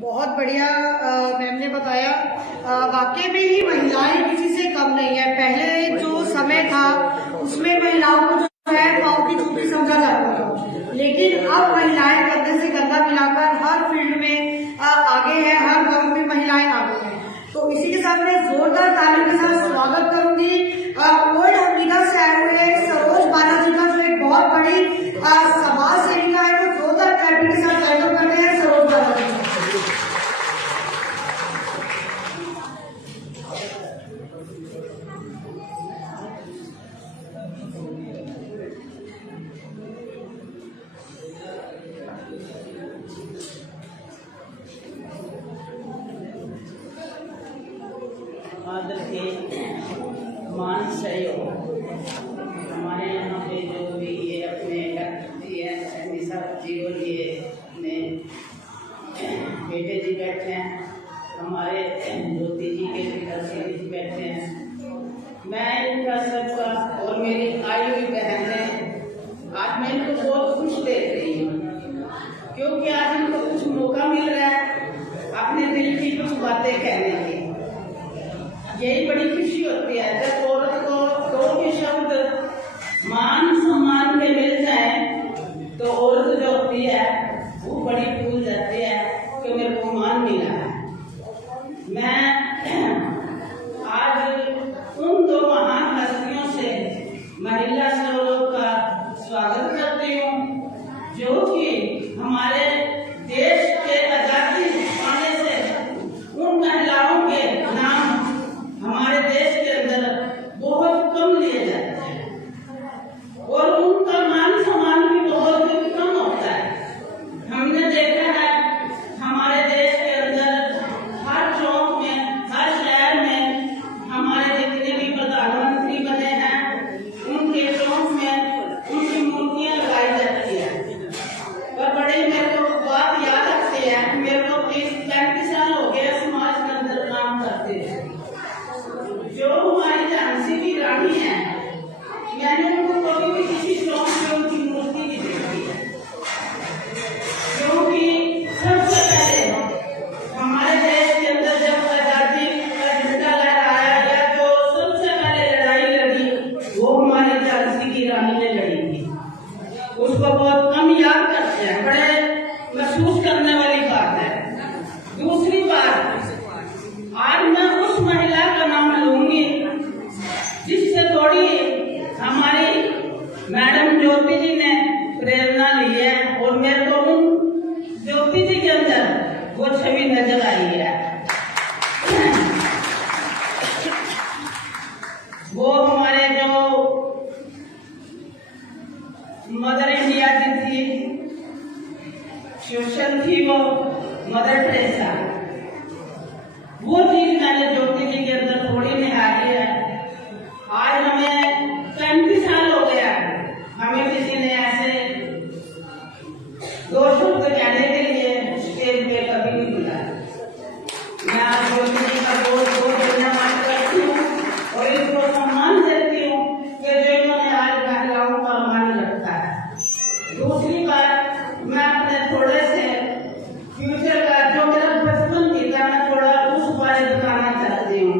बहुत बढ़िया मैम ने बताया। वाकई में ही महिलाएं किसी से कम नहीं है। पहले जो समय था उसमें महिलाओं को जो है पाँव की चूड़ी समझा जाता था, लेकिन अब महिलाएं कंधे से कंधा मिलाकर हर फील्ड में आगे है, हर वर्ग में महिलाएं आगे हैं। तो इसी के साथ मैं जोरदार ताली के साथ स्वागत करूंगी ओल्ड अफ्रीका से आए हुए सरोज बालाजी का, जो एक बहुत बड़ी समाज सेविका है। तो जोरदार ताली के साथ वेलकम करते हैं सरोज बालाजी। आदर के मान सहयोग हमारे यहाँ पे जो भी ये अपने जीवन ये अपने बेटे जी बैठे हैं, हमारे ज्योति जी के पिताश्री जी बैठे हैं। मैं इनका सबका और मेरी आई हुई बहन है, आज मैं इनको बहुत खुश देख रही हूँ, क्योंकि आज इनको कुछ मौका मिल रहा है अपने दिल की कुछ बातें कहने की। यही बड़ी खुशी होती है जब औरत को दो के शब्द मान सम्मान के मिल जाए तो औरत जो होती है वो बड़ी फूल जाती है कि मेरे को मान मिला है। मैं आज उन दो महान हस्तियों से महिला स्वरूप का स्वागत करती हूँ, जो कि हमारे देश के आजादी पाने से उन महिलाओं के नाम हमारे देश के अंदर बहुत कम लिए जाते हैं और उनका मान सम्मान भी बहुत कम होता है। हमने देखा है हमारे देश के अंदर हर चौक में, हर शहर में हमारे जितने भी प्रधानमंत्री बने हैं उनके चौक में उनकी मूर्तियां लगाई जाती है। पर बड़ी मेरे को बात याद आती है, मेरे को 30-35 साल हो गए समाज के अंदर काम करते हैं। जो हमारी झांसी की रानी है, मैंने उनको कभी भी किसी चौक में उनकी मूर्ति नहीं देखी है, क्योंकि सबसे पहले हमारे देश के अंदर जब आजादी का झंडा लहराया गया तो सबसे पहले लड़ाई लड़ी वो हमारी झांसी की रानी ने लड़ी थी। उसको बहुत कम याद करते हैं, बड़े महसूस करने वाली बात है। दूसरी बात, आज मैं उस महिला का नाम लूंगी जिससे थोड़ी हमारी मैडम ज्योति जी ने प्रेरणा ली है और मेरे को उन ज्योति जी के अंदर वो छवि नजर आई है। वो हमारे जो मदर इंडिया की थी, सोशल थी, वो मदर टेरेसा, वो चीज मैंने ज्योति जी के अंदर थोड़ी निहारी है। आज हमें 35 साल हो गया, हमें किसी ने ऐसे दो शब्द कहने के लिए स्टेज पे कभी नहीं मिला। मैं आज ज्योति जी का बहुत बहुत धन्यवाद करती हूँ और इनको सम्मान देती हूँ कि जो इन्होंने आज महिलाओं का मान रखा है। दूसरी बात, मैं अपने थोड़े से फ्यूचर का जो मेरा बचपन बीता मैं थोड़ा उस बारे बताना चाहती हूँ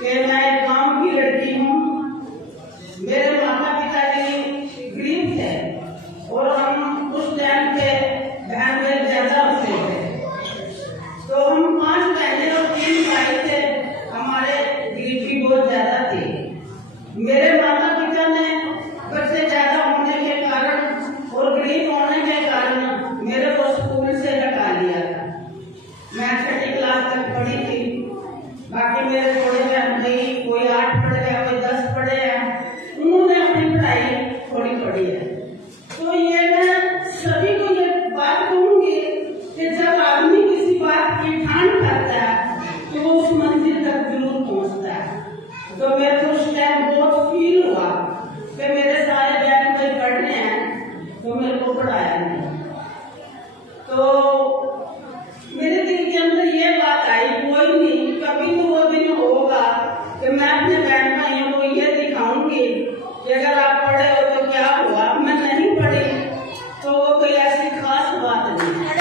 कि मैं एक गांव की लड़की हूँ। मेरे माता पिता जी गरीब थे और हम उस टाइम पे बहन भाई ज्यादा होते थे, तो हम 5 बहनें और 3 भाई थे। हमारे गरीबी बहुत ज्यादा थी। मेरे माता पिता ने बच्चे ज्यादा होने के कारण और गरीब होने के कारण मेरे को स्कूल से हटा लिया था। मैं 6ठी क्लास तक पढ़ी थी, बाकी मेरे थोड़े बहन भाई कोई 8 पढ़ गया, कोई 10 पढ़े हैं, उन्होंने अपनी पढ़ाई थोड़ी पढ़ी है। तो ये मैं सभी को ये बात कहूंगी कि जब आदमी किसी बात की ठान करता है तो उस मंजिल तक जरूर पहुंचता है। तो मेरे को उस टाइम बहुत फील हुआ कि मेरे सारे बहन भाई पढ़ रहे हैं तो मेरे को पढ़ाया नहीं। तो मेरे दिल के अंदर ये बात आई, कोई नहीं, कभी तो वो दिन होगा कि मैं अपने बहन भाइयों को ये दिखाऊंगी कि अगर आप पढ़े हो तो क्या हुआ, मैं नहीं पढ़ी तो वो कोई ऐसी खास बात नहीं है।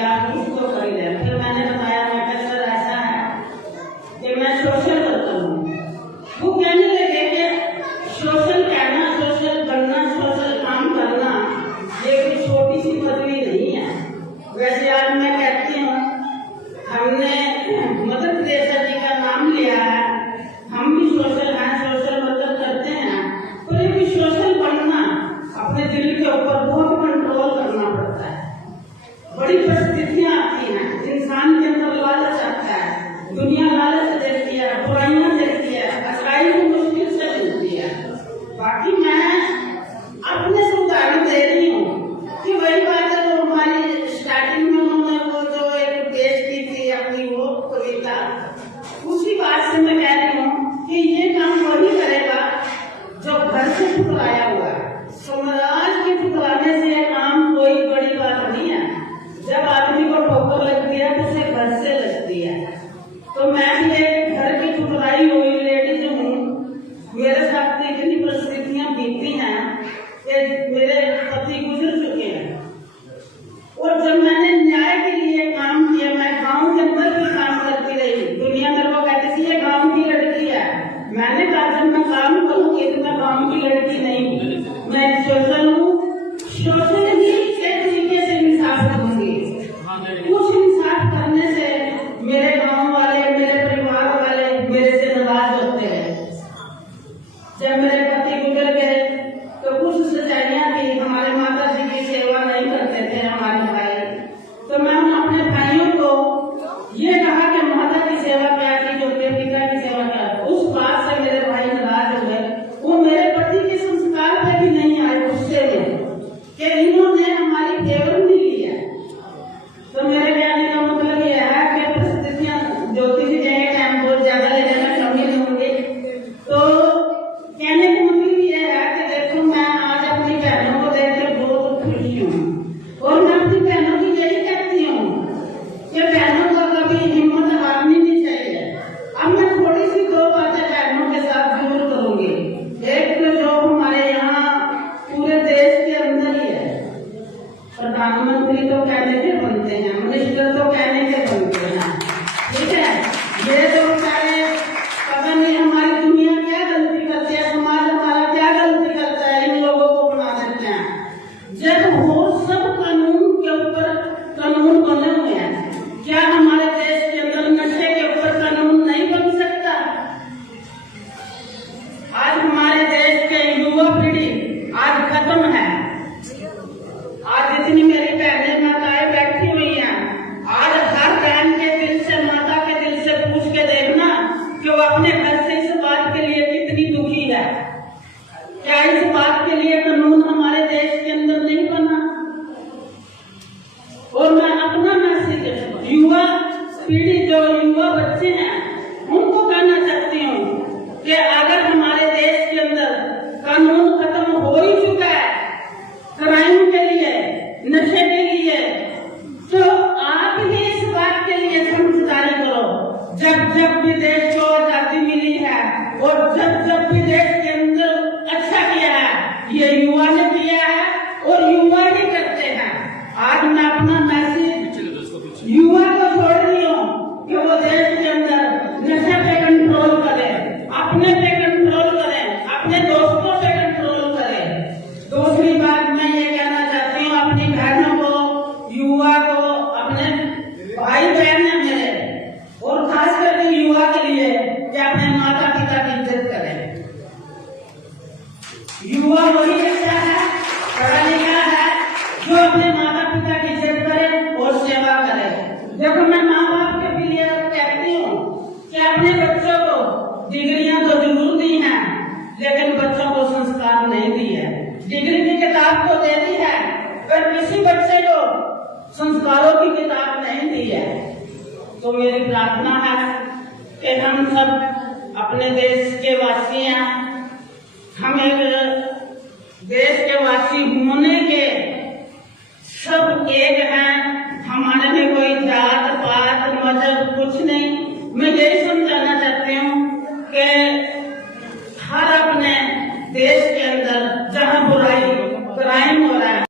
कि आप कुछ तो कर ही रहे। फिर मैंने बताया, मैं कहा सर ऐसा है कि मैं सोशल वर्कर हूँ। वो कहने लगे कि सोशल कहना, सोशल बनना, सोशल काम करना ये कोई छोटी सी पदवी नहीं है। वैसे आज मैं कहती हूँ, हमने मदर टेरेसा जी का नाम लिया है, हम भी सोशल हैं, सोशल वर्कर करते हैं, पर ये भी सोशल बनना अपने दिल के ऊपर बहुत कंट्रोल करना पड़ता है। बड़ी परिस्थितियां आती हैं, इंसान के अंदर लालच आता है, दुनिया लालच देती है, बुराइयां देती है, अच्छाई को मुश्किल से मिलती है। बाकी मैं अपने से उदाहरण दे रही हूँ कि वही बात है जो हमारी स्टार्टिंग में उन्होंने वो जो एक पेश की थी अपनी वो कविता, उसी बात से मैं कह रही हूँ कि ये काम वही करेगा जो घर से ठुकराया हुआ है। समाज के ठुकराने से यह काम कोई बड़ी बात नहीं है। जब आदमी को ठोकर लगती है तो उसे घर से लगती है। तो मैं भी एक घर की ठुकराई हुई लेडीज हूँ। मेरे साथ इतनी परिस्थितियां बीती हैं कि मेरे पति गुजर चुके हैं, और जब मैंने न्याय के लिए काम किया, मैं गांव के अंदर भी काम करती रही। दुनिया मेरे को कहती थी ये गांव की लड़की है। मैंने कहा जब मैं काम करूंगी तो मैं गांव की लड़की नहीं, मैं सोशल हूँ। सोशल ही एक तरीके से इंसाफ करूंगी। कुछ इंसाफ करने से मेरे गांव वाले, मेरे परिवार वाले मेरे से नाराज होते हैं। जब मेरे पति गुजर गए तो कुछ सच्चाइयां थी, हमारे माता जी की सेवा नहीं करते थे हमारे भाई, तो मैं अपने भाइयों को ये कहा कि माता की सेवा क्या की, जो पिता की सेवा क्या। उस बात से मेरे भाई नाराज हुए। वो मेरे पति के संस्कार पे भी नहीं आए गुस्से में कि इन्होंने हमारी फेवर नहीं ली है। तो मेरे कहने का मतलब यह है कि परिस्थितियां ज्योति की जगह टाइम बहुत ज्यादा लेने में कमी नहीं होंगी। तो कहने का मतलब यह है कि देखो मैं आज अपनी बहनों को देख के बहुत खुशी हूँ, और मैं अपनी बहनों की यही कहती हूँ कि बहनों का कभी हिम्मत हारनी नहीं चाहिए। अब मैं थोड़ी सी दो बातें बहनों के साथ जरूर करूंगी। एक तो जो हमारे यहाँ पूरे देश के अंदर ही है, प्रधानमंत्री तो कहने के बनते हैं, मिनिस्टर तो कहने के बनते हैं, ठीक है। ये तो बेचारे पता नहीं हमारी दुनिया क्या गलती करती है, समाज हमारा क्या गलती करता है, इन लोगों को बना देते हैं। जब हो सब कानून के ऊपर कानून बने हुए हैं, क्या हमारे देश के अंदर नशे के ऊपर कानून नहीं बन सकता? आज हमारे देश के युवा पीढ़ी आज खत्म है। आज इतनी मेरी बहनें माताएं बैठी हुई हैं, आज हर बहन के दिल से, माता के दिल से पूछ के देखना कि वो अपने घर से इस बात के लिए कितनी दुखी है। क्या इस बात के लिए कानून हमारे देश के अंदर नहीं बना? और मैं अपना मैसेज युवा पीढ़ी, जो युवा बच्चे हैं, उनको कहना चाहती हूँ कि अगर हमारे देश के अंदर कानून खत्म हो ही चुका है क्राइम के लिए, नशे के लिए, तो आप ही इस बात के लिए समझदारी करो। जब जब भी देश को आजादी मिली है और जब जब भी देश के अंदर अच्छा किया है, ये युवा ने किया है और युवा ही करते हैं। आज मैं अपना मैसेज युवा को छोड़ रही हूँ कि वो देश के अंदर नशे पे कंट्रोल करें, अपने पे कंट्रोल करें, अपने दोस्तों पे कंट्रोल करें। दूसरी बात मैं ये कहना चाहती हूँ अपनी बहनों को, युवा को, अपने भाई बहन है मेरे, और खास करके युवा के लिए कि अपने माता पिता की इज्जत करें। युवा वही अच्छा है, पढ़ा लिखा है, जो अपने माता पिता की इज्जत करे और सेवा करे। देखो मैं माँ बाप के लिए कहती हूँ कि अपने बच्चों को डिग्रियां तो जरूर दी हैं, लेकिन बच्चों को संस्कार नहीं दी है। डिग्री की किताब तो दे दी है, पर किसी बच्चे को संस्कारों की किताब नहीं दी है। तो मेरी प्रार्थना है कि हम सब अपने देश के वासी हैं, हम एक देश के वासी होने के सब एक हैं। हमारे में कोई जात पात मजहब कुछ नहीं। मैं यही